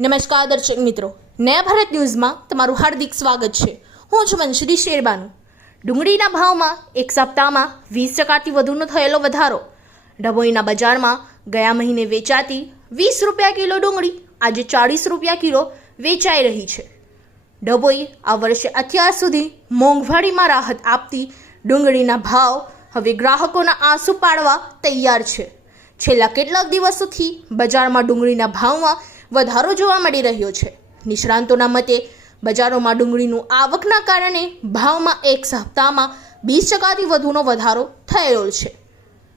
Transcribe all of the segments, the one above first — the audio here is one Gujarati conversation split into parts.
નમસ્કાર દર્શક મિત્રો. નયા ભારત ન્યૂઝમાં તમારું હાર્દિક સ્વાગત છે. હું છું મનશ્રી શેરબાનુ. ડુંગળીના ભાવમાં એક સપ્તાહમાં વીસ ટકાથી વધુનો થયેલો વધારો. ડભોઈના બજારમાં ગયા મહિને વેચાતી વીસ રૂપિયા કિલો ડુંગળી આજે ચાળીસ રૂપિયા કિલો વેચાઈ રહી છે. ડભોઈ આ વર્ષે અત્યાર સુધી મોંઘવારીમાં રાહત આપતી ડુંગળીના ભાવ હવે ગ્રાહકોના આંસુ પાડવા તૈયાર છે. છેલ્લા કેટલાક દિવસોથી બજારમાં ડુંગળીના ભાવમાં વધારો જોવા મળી રહ્યો છે. નિષ્ણાંતોના મતે, બજારોમાં ડુંગળીનું આવકના કારણે ભાવમાં એક સપ્તાહમાં વીસ ટકાથી વધુનો વધારો થયેલો છે.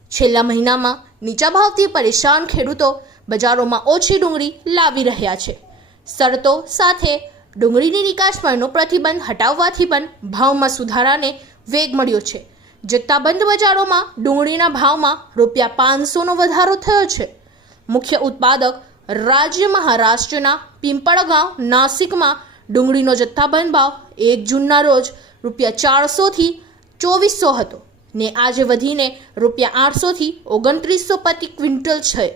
છેલ્લા મહિનામાં નીચા ભાવથી પરેશાન ખેડૂતો બજારોમાં ઓછી ડુંગળી લાવી રહ્યા છે. શરતો સાથે ડુંગળીની નિકાસ પરનો પ્રતિબંધ હટાવવાથી પણ ભાવમાં સુધારાને વેગ મળ્યો છે. જથ્થાબંધ બજારોમાં ડુંગળીના ભાવમાં રૂપિયા પાંચસોનો વધારો થયો છે. મુખ્ય ઉત્પાદક રાજ્ય મહારાષ્ટ્રના પિંપળગાંવ, નાસિકમાં ડુંગળીનો જથ્થાબંધ ભાવ એક જૂનના રોજ રૂપિયા ચારસોથી ચોવીસો હતો ને આજે વધીને રૂપિયા આઠસોથી ઓગણત્રીસો પ્રતિ ક્વિન્ટલ છે.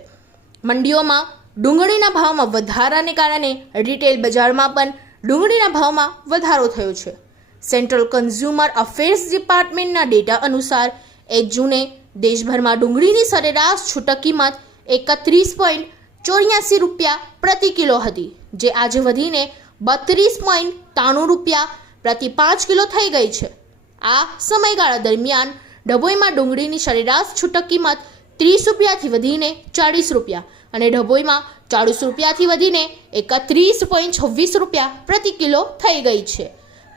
મંડીઓમાં ડુંગળીના ભાવમાં વધારાને કારણે રિટેલ બજારમાં પણ ડુંગળીના ભાવમાં વધારો થયો છે. સેન્ટ્રલ કન્ઝ્યુમર અફેર્સ ડિપાર્ટમેન્ટના ડેટા અનુસાર, એક જૂને દેશભરમાં ડુંગળીની સરેરાશ છૂટક કિંમત એકત્રીસ પોઈન્ટ ચોર્યાસી રૂપિયા પ્રતિ કિલો હતી, જે આજે વધીને બત્રીસ પોઈન્ટ ત્રાણું રૂપિયા પ્રતિ પાંચ કિલો થઈ ગઈ છે. આ સમયગાળા દરમિયાન ડભોઈમાં ડુંગળીની સરેરાશ છૂટક કિંમત ત્રીસ રૂપિયાથી વધીને ચાળીસ રૂપિયા અને ડભોઈમાં ચાળીસ રૂપિયાથી વધીને એકત્રીસ પોઈન્ટ છવ્વીસ રૂપિયા પ્રતિ કિલો થઈ ગઈ છે.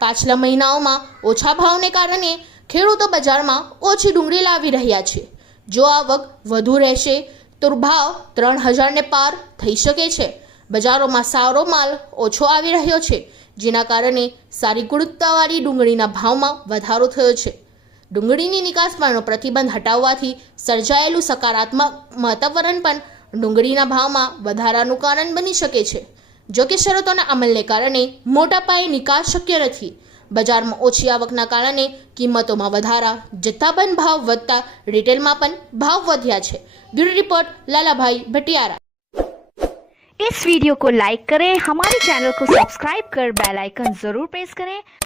પાછલા મહિનાઓમાં ઓછા ભાવને કારણે ખેડૂતો બજારમાં ઓછી ડુંગળી લાવી રહ્યા છે. જો આવક વધુ રહેશે તો ભાવ ત્રણ હજારને પાર થઈ શકે છે. બજારોમાં સારો માલ ઓછો આવી રહ્યો છે, જેના કારણે સારી ગુણવત્તાવાળી ડુંગળીના ભાવમાં વધારો થયો છે. ડુંગળીની નિકાસ પરનો પ્રતિબંધ હટાવવાથી સર્જાયેલું સકારાત્મક વાતાવરણ પણ ડુંગળીના ભાવમાં વધારાનું કારણ બની શકે છે. જો કે શરતોના અમલને કારણે મોટા પાયે નિકાસ શક્ય નથી. બજારમાં ઓછી આવકના કારણે કિંમતોમાં વધારા જથ્થાબંધ ભાવ વધતા રિટેલમાં પણ ભાવ વધ્યા છે બ્યુરો રિપોર્ટ લાલાભાઈ ભટિયારા इस वीडियो को लाइक करें हमारे चैनल को सब्सक्राइब कर बेल आइकन जरूर प्रेस करें